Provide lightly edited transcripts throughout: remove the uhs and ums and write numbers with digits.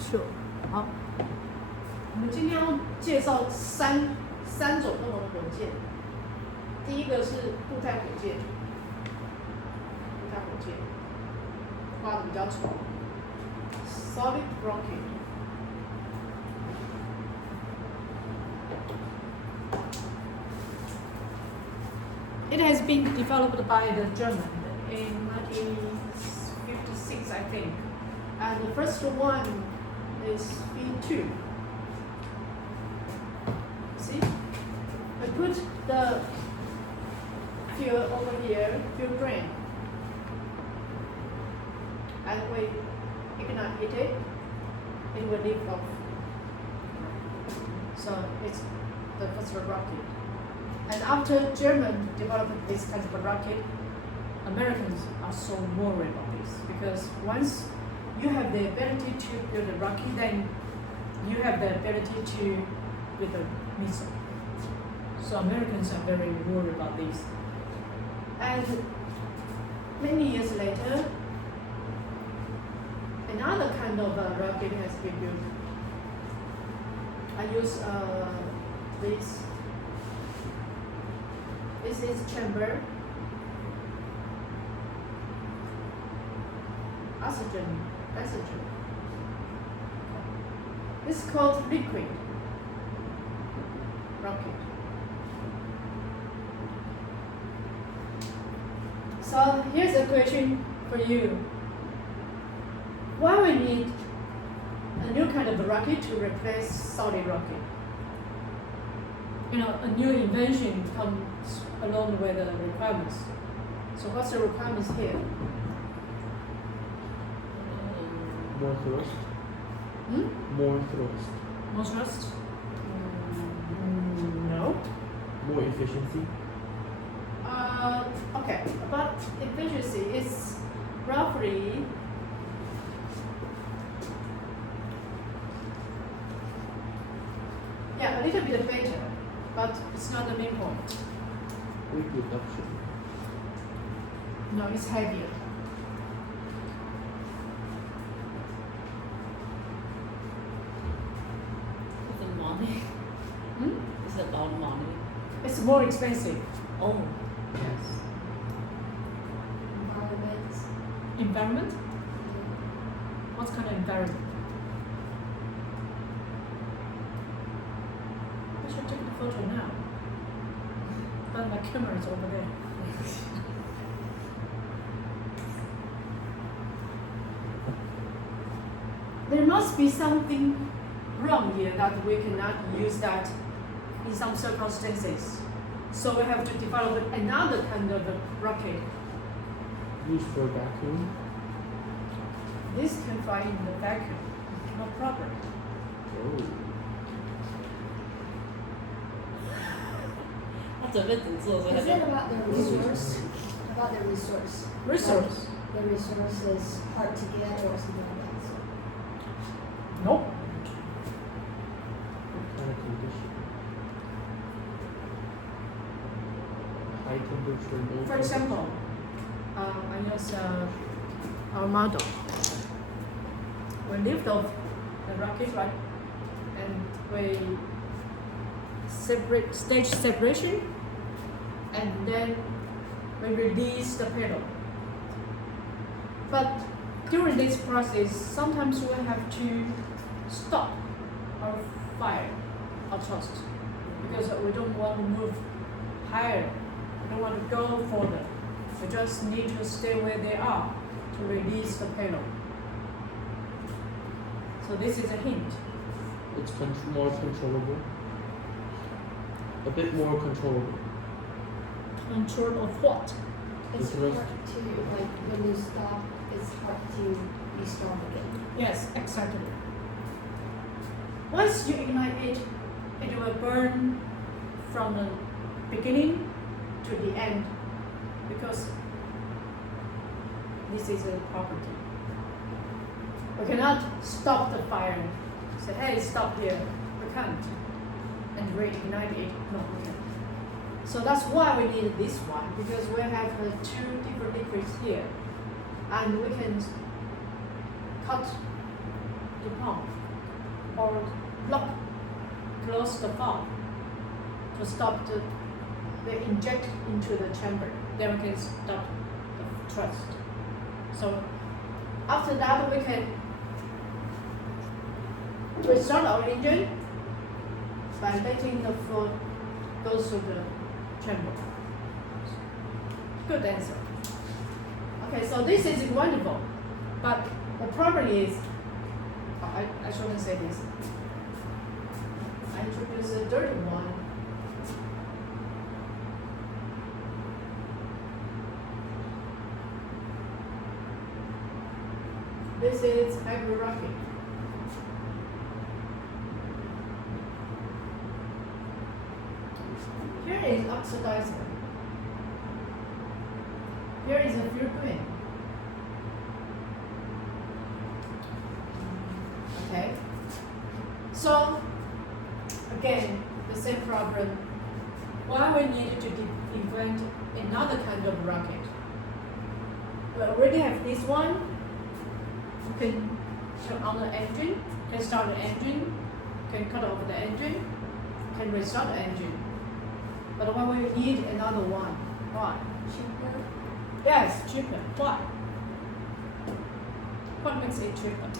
Sure， 好，我们今天要介绍三种不同的火箭。第一个是固态火箭，画的比较丑 ，solid rocket。It has been developed by the German in 1956, I think. And the first one is V2. See? I put the fuel over here, fuel drain. And we ignite it, it will lift off. So it's the first rocket. And after German developed this kind of a rocket, Americans are so worried about this because once you have the ability to build a rocket, then you have the ability to build a missile. So Americans are very worried about this. And many years later, another kind of rocket has been built. I use this. This is chamber. Oxygen. This is called liquid rocket. So here's a question for you. Why we need a new kind of rocket to replace solid rocket? You know, a new invention comes along with the requirements. So what's the requirements here? More thrust. More thrust. More thrust? No. More efficiency. Okay, but efficiency is roughly a little bit better, but it's not the main point. Weight reduction. No, it's heavier. The money. It's about money. It's more expensive. Oh. Yes. Environment. Environment? What kind of environment? I should take the photo now. But my camera is over there. There must be something wrong here that we cannot use that in some circumstances. So we have to develop another kind of a rocket. Used for vacuum. This can fly in the vacuum, no problem. Oh. 他准备读作，所以他 Is 就 it about the resource? About the resource? Resource? The resource is hard to get or something like that. So. Nope. What kind of condition? High temperature, low For example, I use our model. We lift off the rocket, right? And we separate stage separation, and then we release the payload. But during this process, sometimes we have to stop our fire, our thrust, because we don't want to move higher. We don't want to go further. We just need to stay where they are to release the payload. So this is a hint. It's more controllable. A bit more controllable. Control of what? It's The thrust. hard to, like, when you stop, it's hard to restart again. Yes, exactly. Once you ignite it, it will burn from the beginning to the end because this is a property. We cannot stop the fire. Say, hey, stop here. We can't. And reignite it. No, we can't. So that's why we need this one, because we have two different liquids here. And we can cut the pump or lock, close the valve to stop the inject into the chamber. Then we can stop the thrust. So after that we can restart our engine by letting the flow go through the chamber. Good answer. Okay, so this is wonderful, but the problem is, I shouldn't say this. I introduced a dirty one. This is hybrid rocket. Here is oxidizer. Here is a fuel green. Okay. So again, the same problem. Why we needed to invent another kind of rocket? We already have this one. You can turn on the engine, can start the engine, can cut off the engine, can restart the engine. But why we need another one? Why? Cheaper. Yes, cheaper. Why? What makes it cheaper?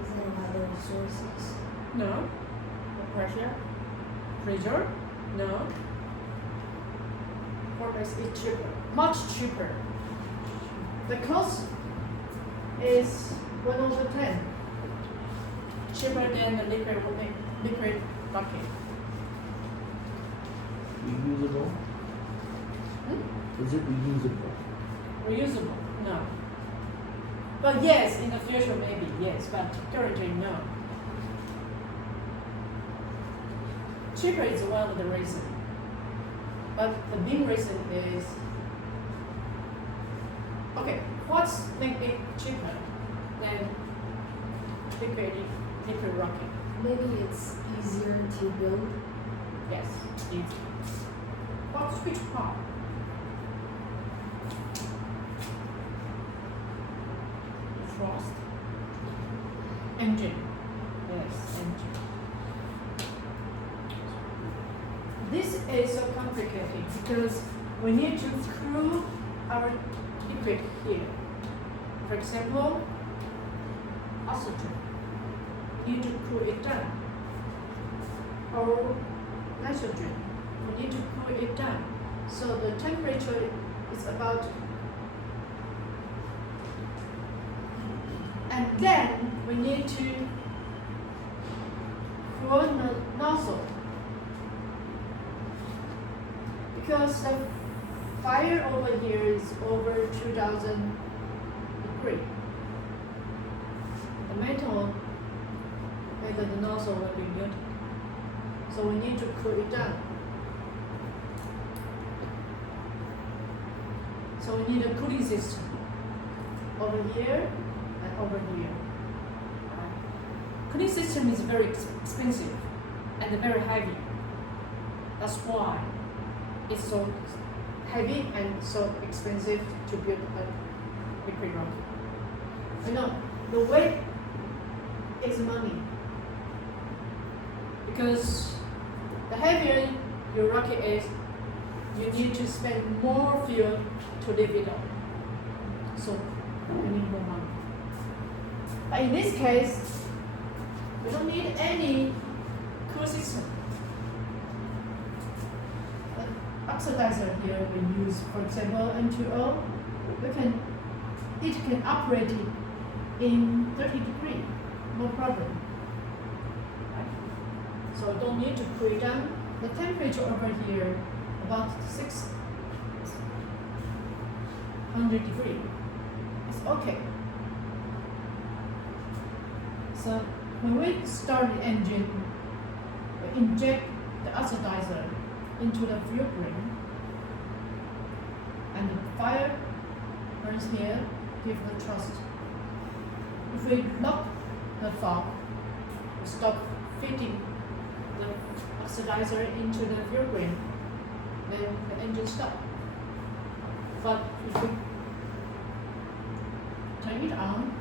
Is there other resources? No. Pressure? Pressure? No. What makes it cheaper? Much cheaper. The cost is 1/10. Cheaper than the liquid rocket. Reusable? Hmm? Is it reusable? Reusable? No. But yes, in the future maybe, yes, but currently no. Cheaper is one of the reasons. But the main reason is, okay, what's make it cheaper than liquid rocket? Maybe it's easier to build. Yes, easy. Which part? Thrust. Engine. Yes, engine. This is so complicated because we need to cool our liquid here. For example, oxygen. Need to cool it down. Or nitrogen. We need to cool it down. So the temperature is about, and then we need to cool the nozzle. Because the fire over here is over 2000 degrees. The metal made the nozzle will be melted. So we need to cool it down. So we need a cooling system over here and over here. Cooling system is very expensive and very heavy. That's why it's so heavy and so expensive to build a liquid rocket. You know, the weight is money. Because the heavier your rocket is, you need to spend more fuel to lift it up. So you need more money. But in this case, we don't need any cool system. Oxidizer here we use, for example, N2O. It can operate in 30 degrees, no problem. Right? So you don't need to cool it down. The temperature over here about 600 degrees. It's okay. So when we start the engine, we inject the oxidizer into the fuel ring, and the fire burns here, give the thrust. If we lock the valve, we stop feeding the oxidizer into the fuel grain, then the engine stops. But if you turn it on,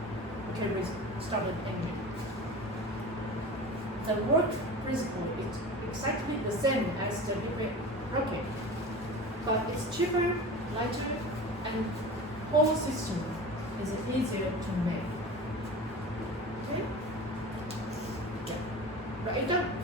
you can restart the engine. The work principle is exactly the same as the liquid rocket, but it's cheaper, lighter, and whole system is easier to make. Okay? Yeah. Write it down.